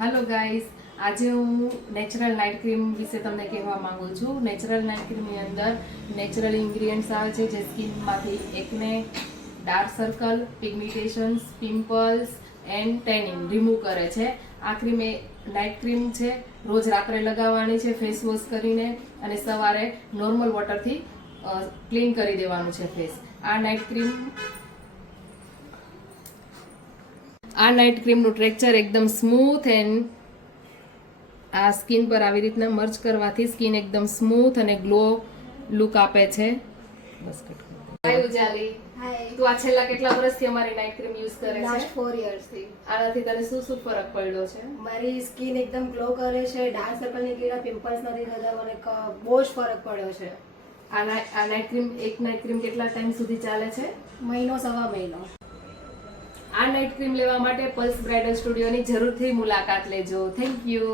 Hello guys, આજે હું natural night cream વિશે તમને કહેવા માંગુ છું. નેચરલ નાઇટ ક્રીમની અંદર નેચરલ ઇન્ગ્રીડિયન્ટ્સ આવે છે જે સ્કિનમાંથી એકને, dark circle, pigmentations, pimples and tanning remove કરે છે. આ ક્રીમ એ નાઇટ ક્રીમ છે, રોજ રાત્રે લગાવવાની છે ફેસ વોશ કરીને અને સવારે નોર્મલ વોટરથી ક્લીન કરી દેવાનું છે ફેસ. આ નાઇટ ક્રીમનું ટેક્સચર એકદમ સ્મૂથ એન્ડ આ સ્કિન પર આવી રીતના મર્ચ કરવાથી સ્કિન એકદમ સ્મૂથ અને ગ્લો લુક આપે છે. બસ હાય ઉજાલી, તું આ છેલ્લા કેટલા વર્ષથી અમારી નાઇટ ક્રીમ યુઝ કરે છે? લાસ્ટ 4 યર્સથી. આનાથી તને શું શું ફરક પડ્યો છે? મારી સ્કિન એકદમ ગ્લો કરે છે, ડાર્ક સર્કલ ની કીડા, પિમ્પલ્સ નથી થતા, મને બહુ જ ફરક પડ્યો છે. આ નાઇટ ક્રીમ કેટલા ટાઈમ સુધી ચાલે છે? મહિનો સવા મહિનો. આ નાઇટ ક્રીમ લેવા માટે પલ્સ બ્રાઇડલ સ્ટુડિયોની જરૂરથી મુલાકાત લેજો. Thank you.